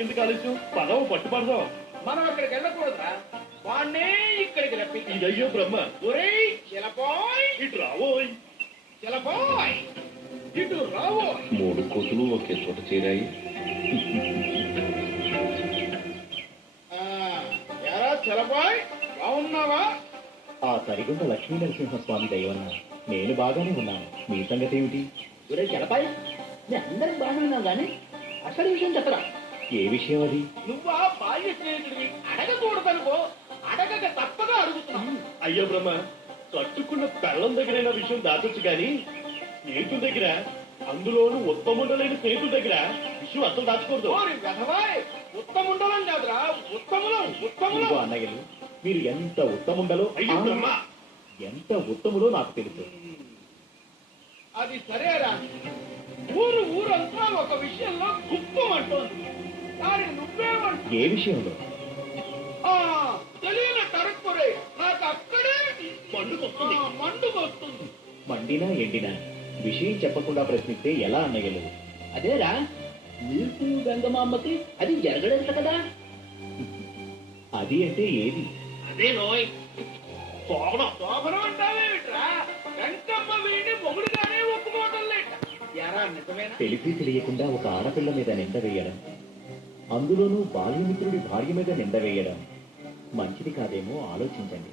ఇంకెందుకు ఆలస్యం పదవ పట్టుపడదాం. మనం అక్కడికి వెళ్ళకూడదా? వాణ్ణే ఇక్కడికి రప్పించి ఇదయ్యో బ్రహ్మ. ఒరేయ్ చిలపోయ్, ఇటు రావోయ్. చిలపోయ్, ఇటు రావోయ్. 3 కోతులు ఒకే చోట చేరాయి. ఎరా చిలపోయ్, బాగున్నావా? ఆ తరిగుండ లక్ష్మీ నరసింహస్వామి దయవన్న నేను బాగానే ఉన్నాను. మీ సంగతి ఏమిటి? ఒరే జలపాయ్, నేను అందరికి బాగానే ఉన్నాను కానీ అసలు విషయం చెప్పరా? ఏ విషయం అది? నువ్వా బాల్య స్నేహితుడివి, అడగకూడదనుకో, అడగక తప్పగా అడుగుతున్నావు. అయ్యో బ్రహ్మ, కట్టుకున్న పెళ్ళం దగ్గరైన విషయం దాచొచ్చు గాని స్నేహితుల దగ్గర, అందులోనూ ఉత్తముండలేని స్నేహితుల దగ్గర విషయం అసలు దాచకూడదు. ఓరి వెధవాయ్, ఉత్తముండలం కాదురా, ఉత్తములం, ఉత్తములం. ఇదిగో అన్నయ్యలు, మీరు ఎంత ఉత్తముండలో అయ్యో బ్రహ్మ, ఎంత ఉత్తములో నాకు తెలుసు. అది సరేరా, ఊరంతా ఒక విషయంలో గుప్పమంటోంది. దానికి నువ్వేమంటా? ఏ విషయంలో? తెలియని తరక్కురే, నాకు అక్కడే మండుకొస్తుంది. మండుకొస్తుంది. మండినా ఎండినా విషయం చెప్పకుండా ప్రశ్నిస్తే ఎలా అన్నయ్యలు? అదేరా, నీకు గంగమామ్మకి అది జరగలేదు కదా. అది అంటే ఏది? అదే నోయ్ శోభనం. శోభనం అంటావేమిట్రా? వెంకమ్మ వీడిని మొగుడుగానే ఒప్పుకోవటం లేట. ఎరా నిజమేనా? తెలిసి తెలియకుండా ఒక ఆడపిల్ల మీద నింద వేయడం, అందులోనూ బాల్యమిత్రుడి భార్య మీద నింద వేయడం మంచిది కాదేమో ఆలోచించండి.